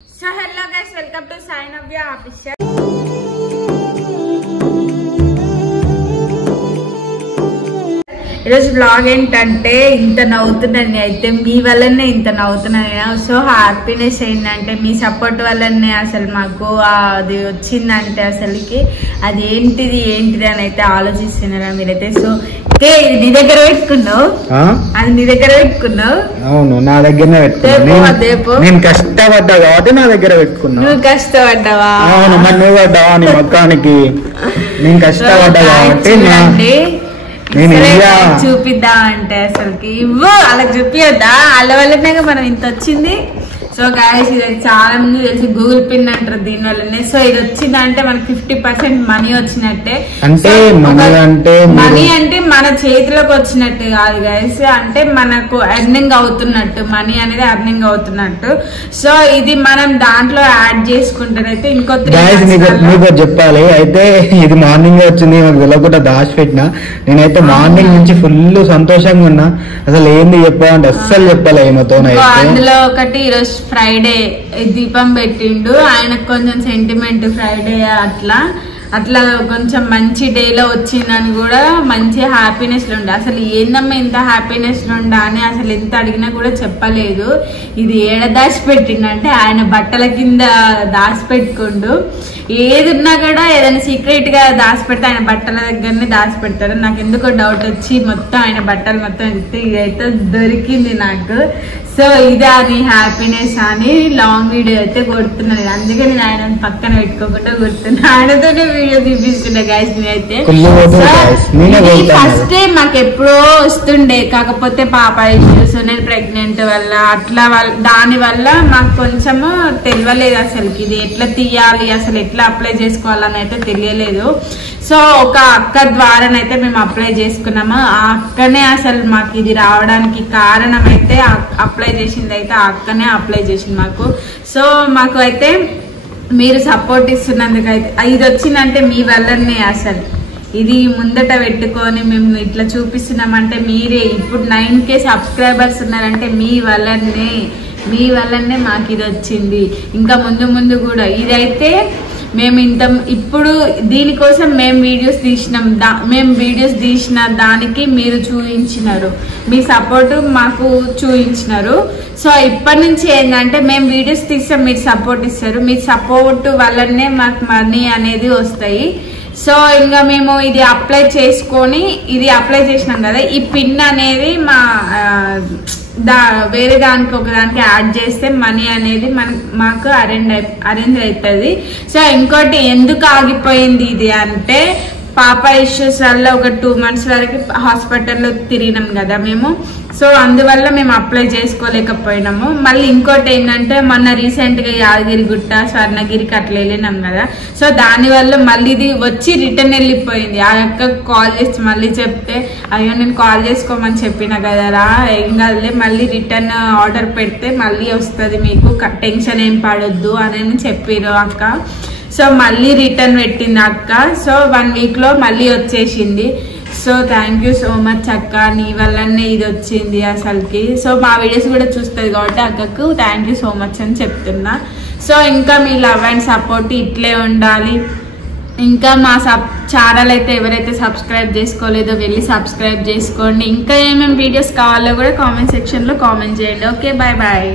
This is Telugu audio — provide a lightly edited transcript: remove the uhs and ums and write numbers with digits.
So hello guys, welcome to Sai Navya Official. ఈరోజు బ్లాగ్ ఏంటంటే ఇంత నవ్వుతున్నాను అయితే మీ వల్లనే ఇంత నవ్వుతున్నాను. సో హ్యాపీనెస్ ఏంటంటే మీ సపోర్ట్ వల్లనే అసలు మాకు అది వచ్చిందంటే అసలుకి అది ఏంటిది అని అయితే ఆలోచిస్తున్నారా మీరైతే. సో నీ దగ్గర పెట్టుకున్నావు, అది నీ దగ్గర పెట్టుకున్నావు. అవును, నా దగ్గరనే పెట్టుకున్నావు. నేను కష్టపడ్డా కాబట్టి నా దగ్గర పెట్టుకున్నావు. నువ్వు కష్టపడ్డావా? అవును, మరి నువ్వు పడ్డావా నీ మొత్తానికి? నేను కష్టపడ్డా కాబట్టి చూపిద్దా అంటే అసలుకి ఇవ్వు అలా చూపియద్దా, వాళ్ళ వల్లనే మనం ఇంత వచ్చింది. సో గాయస్ ఇది చాలా మంది తెలిసి గూగుల్ పిన్ అంటారు దీని వల్లనే. సో ఇది వచ్చిందంటే మనకి 50% మనీ వచ్చినట్టే. అంటే మనీ అంటే మన చేతిలోకి వచ్చినట్టు కాదు గాయస్, అంటే మనకు ఎర్నింగ్ అవుతున్నట్టు, మనీ అనేది ఎర్నింగ్ అవుతున్నట్టు. సో ఇది మనం దాంట్లో యాడ్ చేసుకుంటారైతే ఇంకో మీకు చెప్పాలి. అయితే ఇది మార్నింగ్ వచ్చింది, మాకు వెళ్ళకుండా దాచి పెట్టిన. నేనైతే మార్నింగ్ నుంచి ఫుల్ సంతోషంగా ఉన్నా. అసలు ఏంది చెప్పాలంటే అస్సలు చెప్పాలి ఏమతో. అందులో ఒకటి ఈరోజు ఫ్రైడే దీపం పెట్టిండు, ఆయనకు కొంచెం సెంటిమెంట్ ఫ్రైడే అట్లా కొంచెం మంచి డేలో వచ్చిందని కూడా మంచి హ్యాపీనెస్ లో ఉండే. అసలు ఏందమ్మా ఇంత హ్యాపీనెస్ లో ఉండా అని అసలు ఎంత అడిగినా కూడా చెప్పలేదు. ఇది ఏడ దాచిపెట్టిండంటే ఆయన బట్టల కింద దాచిపెట్టుకుండు. ఏది ఉన్నా కూడా ఏదైనా సీక్రెట్ గా దాచిపెడితే ఆయన బట్టల దగ్గరనే దాచిపెడతాడు. నాకు ఎందుకో డౌట్ వచ్చి మొత్తం ఆయన బట్టలు మొత్తం ఎత్తి ఇదైతే దొరికింది నాకు. సో ఇదే అని హ్యాపీనెస్ అని లాంగ్ వీడియో అయితే కొడుతున్నాను. అందుకే నేను ఆయన పక్కన పెట్టుకోకుండా కొడుతున్నా, ఆయనతోనే వీడియో తీపిస్తున్నా గైస్. నేనైతే ఫస్ట్ టైం మాకు ఎప్పుడో వస్తుండే, కాకపోతే పాప ఇష్యూస్, నేను ప్రెగ్నెంట్ వల్ల అట్లా దాని వల్ల మాకు కొంచెము తెలియలేదు అసలుకి ఇది ఎట్లా తీయాలి, అసలు ఎట్లా అప్లై చేసుకోవాలని అయితే తెలియలేదు. సో ఒక అక్క ద్వారానైతే మేము అప్లై చేసుకున్నాము. ఆ అక్కనే అసలు మాకు ఇది రావడానికి కారణం అయితే అప్లై చేసింది అయితే ఆ అక్కనే అప్లై చేసింది మాకు. సో మాకు అయితే మీరు సపోర్ట్ ఇస్తున్నందుకు అయితే ఇది వచ్చిందంటే మీ వల్లనే. అసలు ఇది ముందట పెట్టుకొని మేము ఇట్లా చూపిస్తున్నామంటే మీరే. ఇప్పుడు 9K సబ్స్క్రైబర్స్ ఉన్నారంటే మీ వల్లనే మాకు ఇది వచ్చింది. ఇంకా ముందు కూడా ఇదైతే మేము ఇప్పుడు దీనికోసం మేము వీడియోస్ తీసిన దానికి మీరు చూపించినారు, మీ సపోర్ట్ మాకు చూపించినారు. సో ఇప్పటి నుంచి ఏంటంటే మేము వీడియోస్ తీస్తాం, మీరు సపోర్ట్ ఇస్తారు. మీ సపోర్ట్ వల్లనే మాకు మనీ అనేది వస్తాయి. సో ఇంకా మేము ఇది అప్లై చేసినాం కదా, ఈ పిన్ అనేది వేరే దానికి ఒకదానికి యాడ్ చేస్తే మనీ అనేది మాకు అరేంజ్ అవుతుంది. సో ఇంకోటి ఎందుకు ఆగిపోయింది ఇది అంటే పాప ఇష్యూస్ వల్ల ఒక 2 months వరకు హాస్పిటల్లో తిరిగినాం కదా మేము. సో అందువల్ల మేము అప్లై చేసుకోలేకపోయినాము. మళ్ళీ ఇంకోటి ఏంటంటే మొన్న రీసెంట్ గా యాదగిరిగుట్ట, స్వర్ణగిరికి అట్లా వెళ్ళినాం కదా. సో దానివల్ల మళ్ళీ ఇది వచ్చి రిటర్న్ వెళ్ళిపోయింది. ఆ యొక్క కాల్ చేసి మళ్ళీ చెప్తే అయ్యో నేను కాల్ చేసుకోమని చెప్పిన కదరా, ఏం కాదులే, మళ్ళీ రిటర్న్ ఆర్డర్ పెడితే మళ్ళీ వస్తుంది, మీకు టెన్షన్ ఏం పడొద్దు అని చెప్పారు అక్క. సో మళ్ళీ రిటర్న్ పెట్టింది అక్క. సో 1 week లో మళ్ళీ వచ్చేసింది. So thank you so much అక్క, నీ వల్లనే ఇది వచ్చింది అసలుకి. సో మా వీడియోస్ కూడా చూస్తుంది కాబట్టి అక్కకు థ్యాంక్ యూ సో మచ్ అని చెప్తున్నా. సో ఇంకా మీ లవ్ అండ్ సపోర్ట్ ఇట్లే ఉండాలి. ఇంకా మా ఛానల్ అయితే ఎవరైతే సబ్స్క్రైబ్ చేసుకోలేదో వెళ్ళి సబ్స్క్రైబ్ చేసుకోండి. ఇంకా ఏమేమి వీడియోస్ కావాలో కూడా కామెంట్ సెక్షన్లో కామెంట్ చేయండి. Okay, bye.